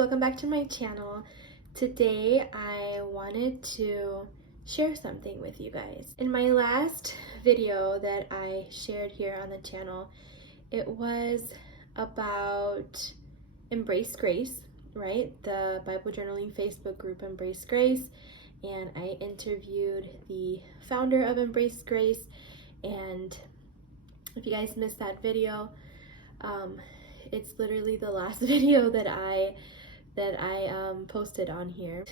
welcome back to my channel. Today I wanted to share something with you guys. In my last video that I shared here on the channel, it was about Embrace Grace, right? The Bible journaling Facebook group Embrace Grace, and I interviewed the founder of Embrace Grace. And if you guys missed that video, it's literally the last video that I posted on here.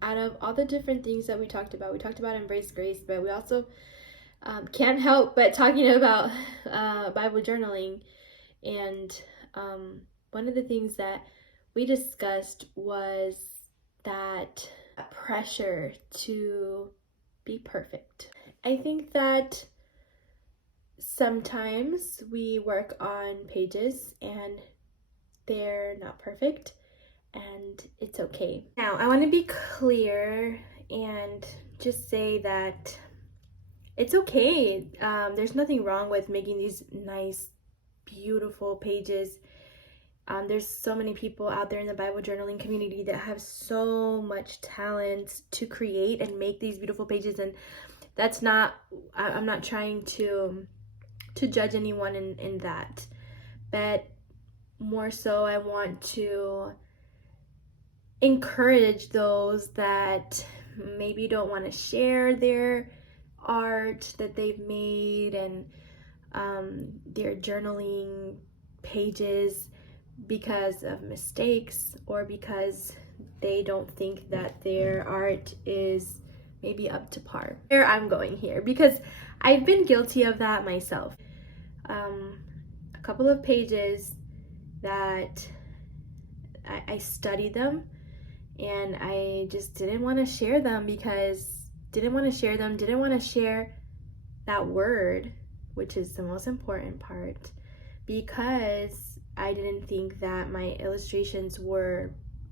Out of all the different things that we talked about Embrace Grace, but we also can't help but talking about Bible journaling. And one of the things that we discussed was that pressure to be perfect. I think that sometimes we work on pages and they're not perfect, and it's okay. Now, I want to be clear and just say that it's okay. There's nothing wrong with making these nice, beautiful pages. There's so many people out there in the Bible journaling community that have so much talent to create and make these beautiful pages, and that's not, I'm not trying to judge anyone in that, but more so I want to encourage those that maybe don't want to share their art that they've made and their journaling pages because of mistakes, or because they don't think that their art is maybe up to par. Where I'm going here, because I've been guilty of that myself. A couple of pages that I studied them and I just didn't want to share them didn't want to share that word, which is the most important part, because I didn't think that my illustrations were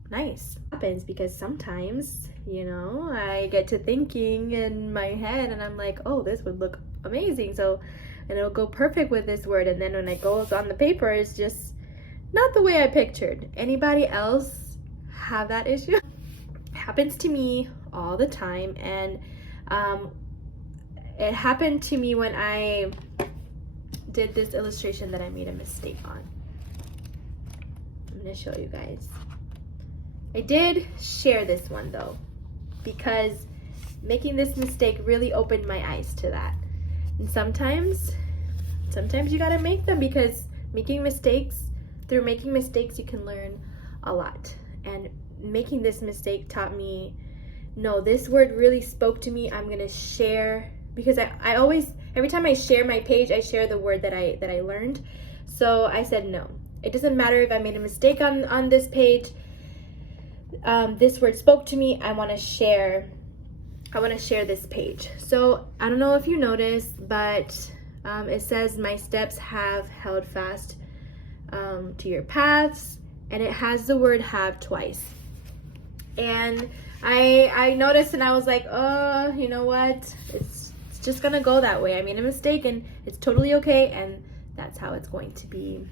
nice. It happens because sometimes, I get to thinking in my head and I'm like, oh, this would look amazing, and it'll go perfect with this word, and then when it goes on the paper, it's just not the way I pictured. Anybody else have that issue? It happens to me all the time, and it happened to me when I did this illustration that I made a mistake on. I'm gonna show you guys. I did share this one though, because making this mistake really opened my eyes to that. And sometimes you gotta make them, because through making mistakes you can learn a lot. And making this mistake taught me, no, this word really spoke to me. I'm gonna share, because I always, every time I share my page, I share the word that I learned. So I said, no, it doesn't matter if I made a mistake on this page. This word spoke to me. I want to share this page. So I don't know if you noticed, but it says, my steps have held fast to your paths, and it has the word have twice. And I noticed, and I was like, oh, you know what, it's just gonna go that way. I made a mistake and it's totally okay, and that's how it's going to be.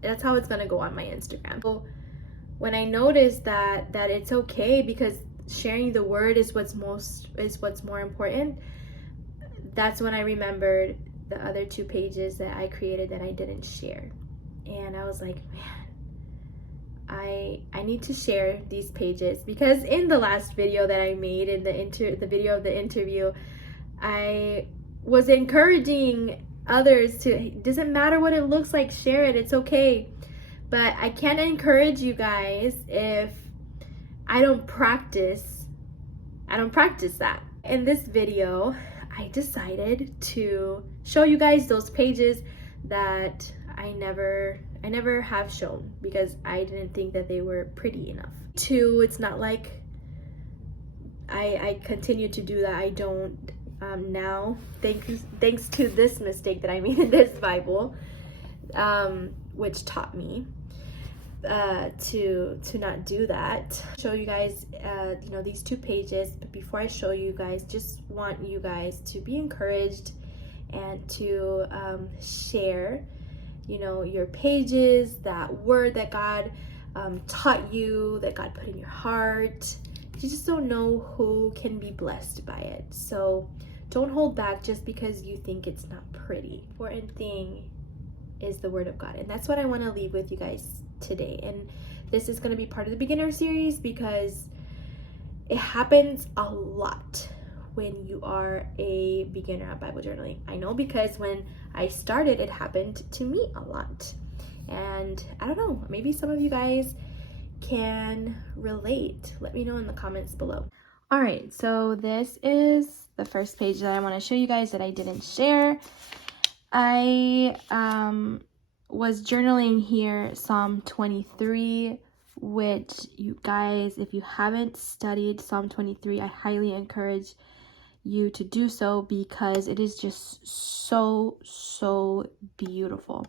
That's how it's gonna go on my Instagram. So when I noticed that it's okay, because sharing the word is what's more important, that's when I remembered the other two pages that I created that I didn't share. And I was like, man, I need to share these pages, because in the last video that I made, in the video of the interview, I was encouraging others to, it doesn't matter what it looks like, share it, it's okay. But I can't encourage you guys if I don't practice that. In this video, I decided to show you guys those pages that I never have shown, because I didn't think that they were pretty enough. Two, it's not like I continue to do that. I don't now, thanks to this mistake that I made in this Bible, which taught me to not do that. Show you guys these two pages, but before I show you guys, just want you guys to be encouraged and to share your pages, that word that God taught you, that God put in your heart. You just don't know who can be blessed by it. So don't hold back just because you think it's not pretty. Important thing is the Word of God. And that's what I want to leave with you guys today. And this is going to be part of the beginner series because it happens a lot when you are a beginner at Bible journaling. I know because when I started, it happened to me a lot. And I don't know, maybe some of you guys can relate. Let me know in the comments below. All right, so this is the first page that I want to show you guys that I didn't share. I was journaling here Psalm 23, which you guys, if you haven't studied Psalm 23, I highly encourage you to do so because it is just so beautiful.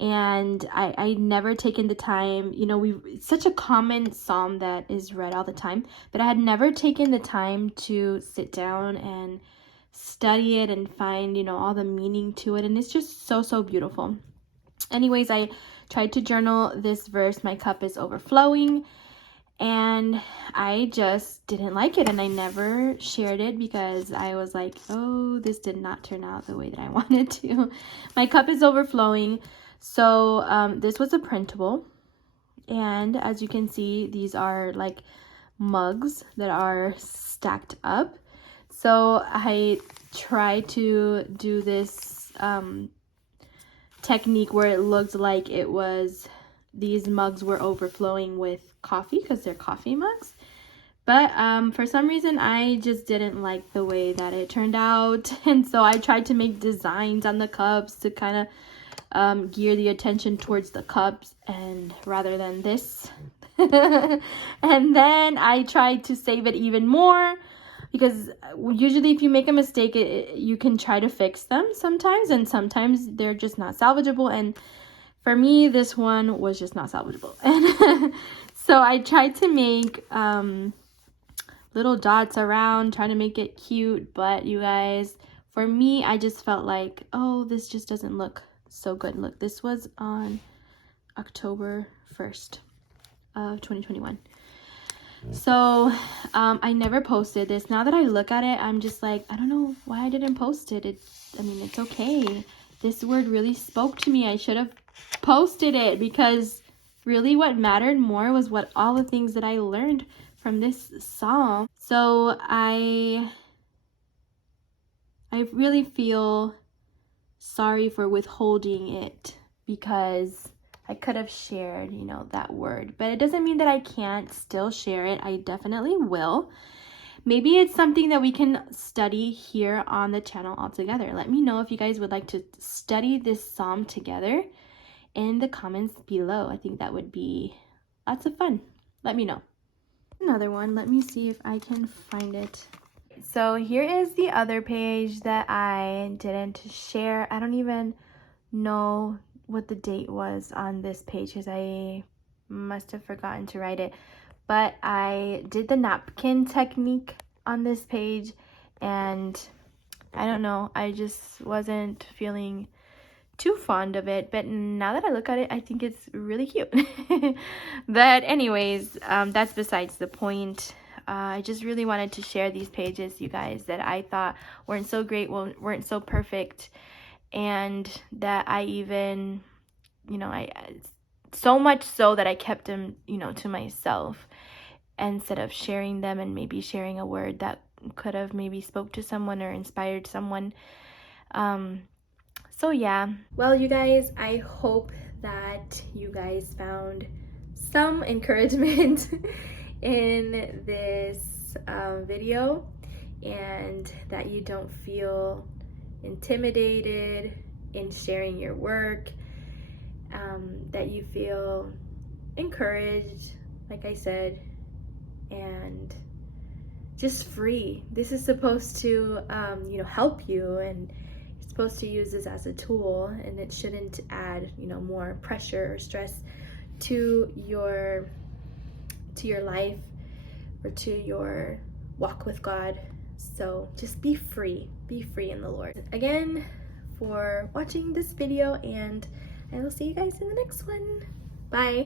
And I never taken the time, you know, it's such a common psalm that is read all the time, but I had never taken the time to sit down and study it and find, you know, all the meaning to it. And it's just so beautiful. Anyways, I tried to journal this verse, my cup is overflowing, and I just didn't like it, and I never shared it because I was like, oh, this did not turn out the way that I wanted to. My cup is overflowing. So this was a printable, and as you can see, these are like mugs that are stacked up. So I tried to do this technique where it looked like these mugs were overflowing with coffee because they're coffee mugs. But for some reason, I just didn't like the way that it turned out. And so I tried to make designs on the cups to kind of gear the attention towards the cups and rather than this. And then I tried to save it even more because usually if you make a mistake, you can try to fix them sometimes, and sometimes they're just not salvageable. And for me, this one was just not salvageable. And so I tried to make little dots around, trying to make it cute. But you guys, for me, I just felt like, oh, this just doesn't look so good. Look, this was on October 1st of 2021. So I never posted this. Now that I look at it, I'm just like, I don't know why I didn't post it. I mean, it's okay. This word really spoke to me. I should have posted it because really what mattered more was what all the things that I learned from this psalm. So I really feel sorry for withholding it because I could have shared, you know, that word. But it doesn't mean that I can't still share it. I definitely will. Maybe it's something that we can study here on the channel all together. Let me know if you guys would like to study this psalm together in the comments below. I think that would be lots of fun. Let me know. Another one. Let me see if I can find it. So here is the other page that I didn't share. I don't even know what the date was on this page because I must have forgotten to write it. But I did the napkin technique on this page, and I don't know, I just wasn't feeling too fond of it. But now that I look at it, I think it's really cute. But anyways, that's besides the point. I just really wanted to share these pages, you guys, that I thought weren't so great, weren't so perfect, and that I even, you know, I so much so that I kept them, you know, to myself instead of sharing them and maybe sharing a word that could have maybe spoke to someone or inspired someone. So yeah. Well, you guys, I hope that you guys found some encouragement in this video, and that you don't feel intimidated in sharing your work, that you feel encouraged, like I said, and just free. This is supposed to you know, help you, and you're supposed to use this as a tool, and it shouldn't add, you know, more pressure or stress to your life or to your walk with God. So just be free in the Lord. Again, for watching this video, and I will see you guys in the next one. Bye.